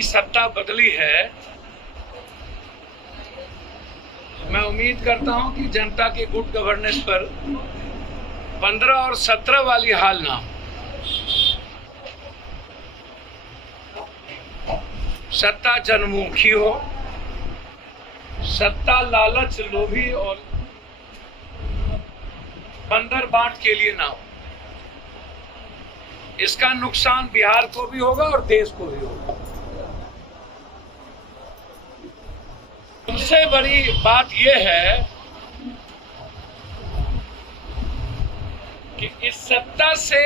की सत्ता बदली है, मैं उम्मीद करता हूं कि जनता के गुड गवर्नेंस पर 15 और 17 वाली हाल ना हो। सत्ता जनमुखी हो, सत्ता लालच, लोभी और बंदर बांट के लिए ना हो। इसका नुकसान बिहार को भी होगा और देश को भी होगा। सबसे बड़ी बात यह है कि इस सत्ता से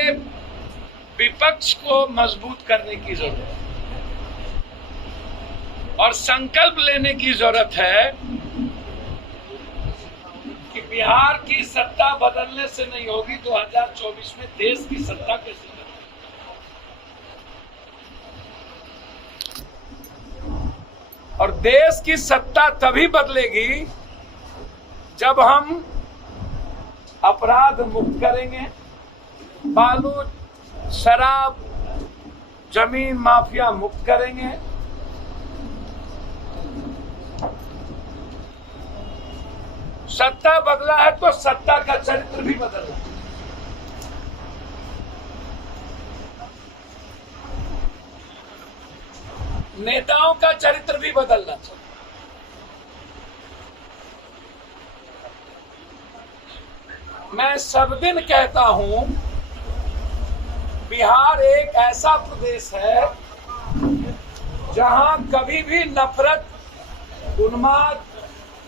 विपक्ष को मजबूत करने की जरूरत है और संकल्प लेने की जरूरत है कि बिहार की सत्ता बदलने से नहीं होगी, 2024 में देश की सत्ता कैसे बदलेगी। और देश की सत्ता तभी बदलेगी जब हम अपराध मुक्त करेंगे, बालू, शराब, जमीन माफिया मुक्त करेंगे, सत्ता बदला है तो सत्ता का चरित्र भी बदला। नेताओं का चरित्र भी बदलना चाहिए। मैं सब दिन कहता हूं, बिहार एक ऐसा प्रदेश है जहां कभी भी नफरत, उन्माद,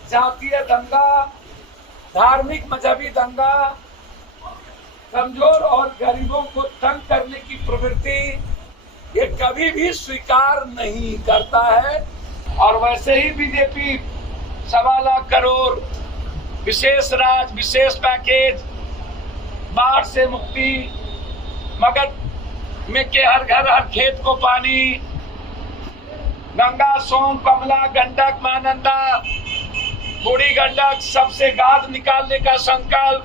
जातीय दंगा, धार्मिक मजहबी दंगा, कमजोर और गरीबों को तंग करने की प्रवृत्ति ये कभी भी स्वीकार नहीं करता है। और वैसे ही बीजेपी 1.25 लाख करोड़ विशेष राज, विशेष पैकेज, बाढ़ से मुक्ति, मगध में के हर घर हर खेत को पानी, गंगा, सोन, कमला, गंडक, महानंदा, बूढ़ी गंडक, सबसे गाद निकालने का संकल्प,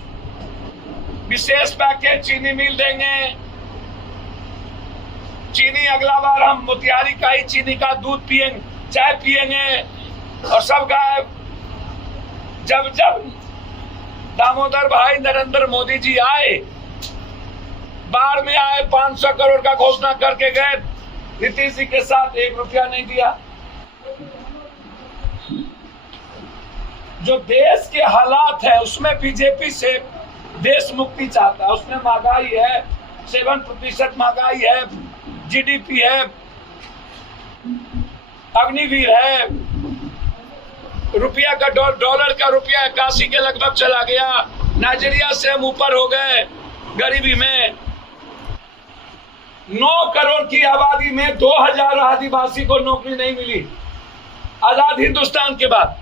विशेष पैकेज, चीनी मिल देंगे, चीनी अगला बार हम मोतिहारी का ही चीनी का दूध पिएंगे, चाय पिएंगे और सब गायब। जब जब दामोदर भाई नरेंद्र मोदी जी आए, बाढ़ में आए, 500 करोड़ का घोषणा करके गए, नीतीश जी के साथ 1 रुपया नहीं दिया। जो देश के हालात है उसमें बीजेपी से देश मुक्ति चाहता है। उसमें महंगाई है, 7% महंगाई है, जीडीपी है, अग्निवीर है, रुपया का डॉलर का रुपया 81 के लगभग चला गया, नाइजीरिया से हम ऊपर हो गए गरीबी में। 9 करोड़ की आबादी में 2000 आदिवासी को नौकरी नहीं मिली आजाद हिंदुस्तान के बाद।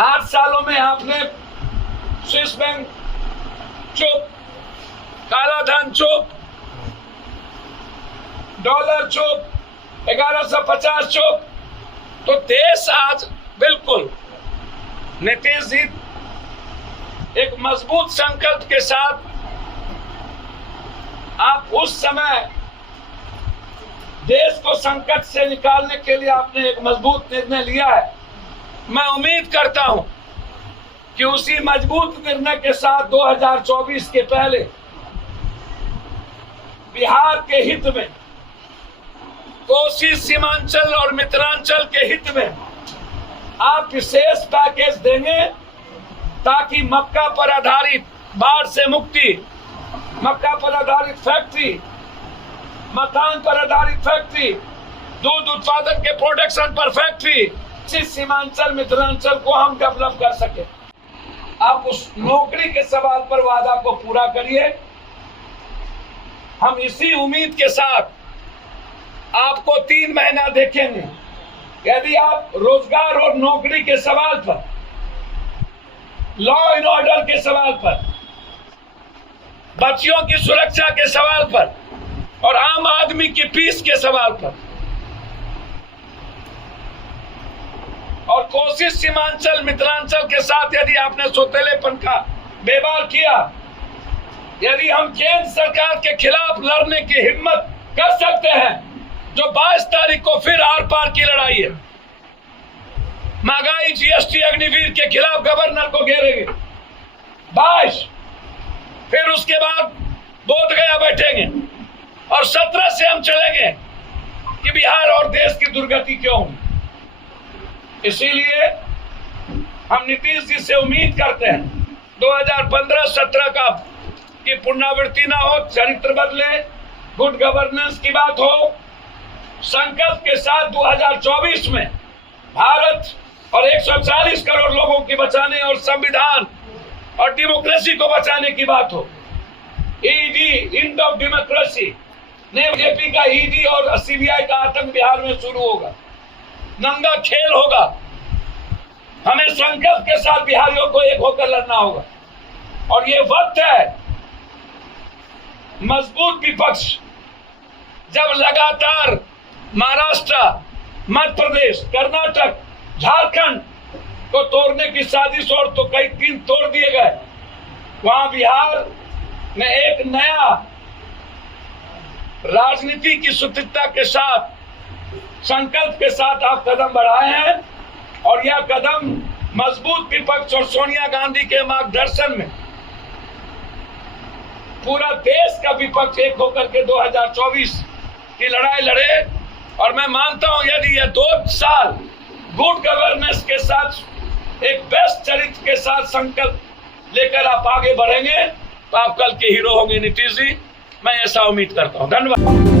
8 सालों में आपने स्विस बैंक चुप, काला धन चुप, डॉलर चुप, 1150 चुप। तो देश आज बिल्कुल नीतीश जी एक मजबूत संकल्प के साथ, आप उस समय देश को संकट से निकालने के लिए आपने एक मजबूत निर्णय लिया है। मैं उम्मीद करता हूं कि उसी मजबूत निर्णय के साथ 2024 के पहले बिहार के हित में, कोसी, सीमांचल और मिथिलांचल के हित में आप विशेष पैकेज देंगे ताकि मक्का पर आधारित बाढ़ से मुक्ति, मक्का पर आधारित फैक्ट्री, मखान पर आधारित फैक्ट्री, दूध उत्पादन के प्रोडक्शन पर फैक्ट्री, सीमांचल मिथिलांचल को हम डेवलप कर सके। आप उस नौकरी के सवाल पर वादा को पूरा करिए। हम इसी उम्मीद के साथ आपको 3 महीना देखेंगे। यदि आप रोजगार और नौकरी के सवाल पर, लॉ एंड ऑर्डर के सवाल पर, बच्चियों की सुरक्षा के सवाल पर और आम आदमी की पीस के सवाल पर और कोसी, सीमांचल, मिथिलांचल के साथ यदि आपने सौतेलेपन का व्यवहार किया यदि हम केंद्र सरकार के खिलाफ लड़ने की हिम्मत कर सकते हैं, जो 22 तारीख को फिर आर पार की लड़ाई है, महंगाई, जीएसटी, अग्निवीर के खिलाफ गवर्नर को घेरेंगे 22, फिर उसके बाद बोधगया बैठेंगे और 17 से हम चलेंगे कि बिहार और देश की दुर्गति क्यों हुई। इसीलिए हम नीतीश जी से उम्मीद करते हैं 2015-17 का की पुनरावृत्ति ना हो, चरित्र बदले, गुड गवर्नेंस की बात हो, संकल्प के साथ 2024 में भारत और 140 करोड़ लोगों की बचाने और संविधान और डेमोक्रेसी को बचाने की बात हो। ED, end of democracy, BJP का ईडी और सीबीआई का आतंक बिहार में शुरू होगा, नंगा खेल होगा। हमें संकल्प के साथ बिहारियों को एक होकर लड़ना होगा और ये वक्त है मजबूत विपक्ष। जब लगातार महाराष्ट्र, मध्य प्रदेश, कर्नाटक, झारखंड को तोड़ने की साजिश और तो कई 3 तोड़ दिए गए, वहां बिहार में एक नया राजनीति की सूत्रता के साथ, संकल्प के साथ आप कदम बढ़ाए हैं और यह कदम मजबूत विपक्ष और सोनिया गांधी के मार्गदर्शन में पूरा देश का विपक्ष एक होकर के 2024 की लड़ाई लड़े। और मैं मानता हूं यदि यह 2 साल गुड गवर्नेंस के साथ, एक बेस्ट चरित्र के साथ संकल्प लेकर आप आगे बढ़ेंगे तो आप कल के हीरो होंगे नीतीश जी। मैं ऐसा उम्मीद करता हूं। धन्यवाद।